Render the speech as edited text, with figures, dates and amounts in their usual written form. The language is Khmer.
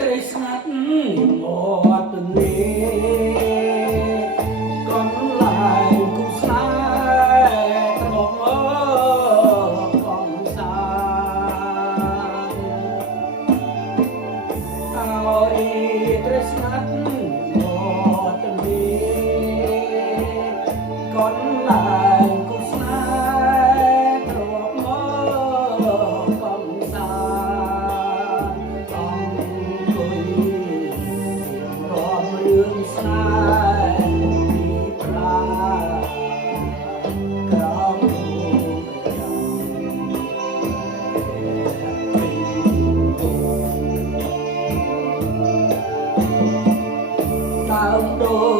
ត្រីស្ងាត់មកទន្លេកន្លែងគូស្នេហ៍ត្រឡប់មកកំសាន្តឲ្យត្រីស្ងាត់មកទន្លេកន្លែងគូស្នេហ៍ត្រឡប់មកកំសាន្តរឿងស្នេហ៍ពីប្រាក្រោមយ៉ាងដើមដូ